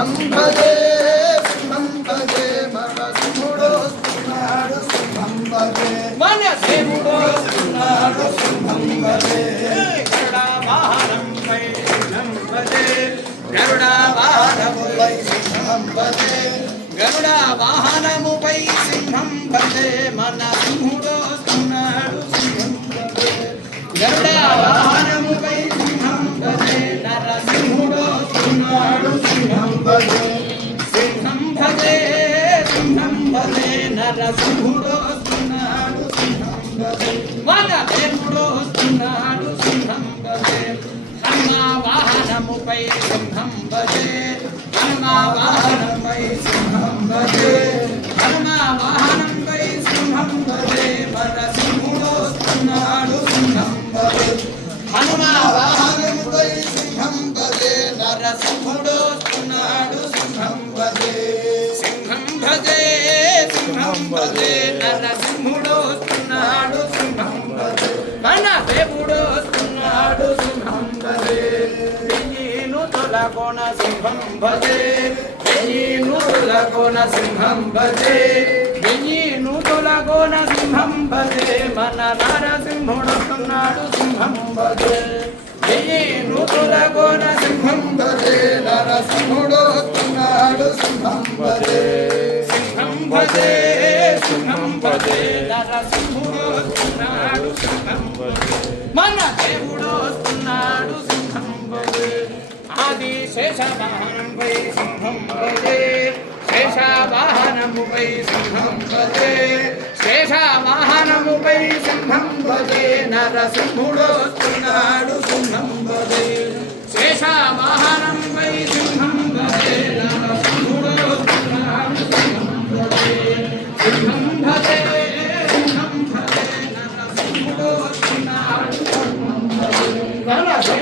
సింహం భజే సింహం భజే మరసింహుడు వస్తున్నాడు సింహం భజే మన దేవుడు వస్తున్నాడు సింహం భజే గరుడ వాహనంపై సింహం భజే గరుడ వాహనముపై సింహం భజే గరుడ వాహనముపై సింహం భజే మన సింహుడు వస్తున్నాడు సింహం భజే గరుడ వాహనముపై సింహం భజే నరసింహుడు వస్తున్నాడు సింహం భజే సింహం భజే సింహం భజే నరసింహుడు వస్తున్నాడు సింహం భజే మన దేవుడు వస్తున్నాడు సింహం భజే హనుమ వాహనముపై సింహం భజే హనుమ వాహనముపై సింహం భజే హనుమ వాహనంపై సింహం భజే నరసింహుడు వస్తున్నాడు సింహం భజే హనుమ వాహనముపై సింహం భజే నరసింహుడు వస్తున్నాడు సింహం భజే సింహం భజే సింహం భజే నరసింహుడు వస్తున్నాడు సింహం భజే మన దేవుడు వస్తున్నాడు సింహం భజే వెయ్యిను తొలగొన సింహం భజే వెయ్యిను తొలగొన సింహం భజే వెయ్యిను తొలగొన సింహం భజే మన నరసింహుడు వస్తున్నాడు సింహం భజే వెయ్యిను తొలగొన సింహం భజే నరసింహుడు వస్తున్నాడు సింహం భజే సింహం భజే సింహం భజే నరసింహుడు వస్తున్నాడు సింహం భజే మన దేవుడు వస్తున్నాడు సింహం భజే ఆది శేషవాహనంపై సింహం భజే శేషవాహనముపై సింహం భజే శేషవాహనముపై సింహం భజే నరసింహుడు వస్తున్నాడు సింహం భజే శేషవాహనంపై సింహం భజే నరసింహుడు వస్తున్నాడు సింహం భజే సింహం భజే సింహం భజే నరసింహుడు వస్తున్నాడు సింహం భజే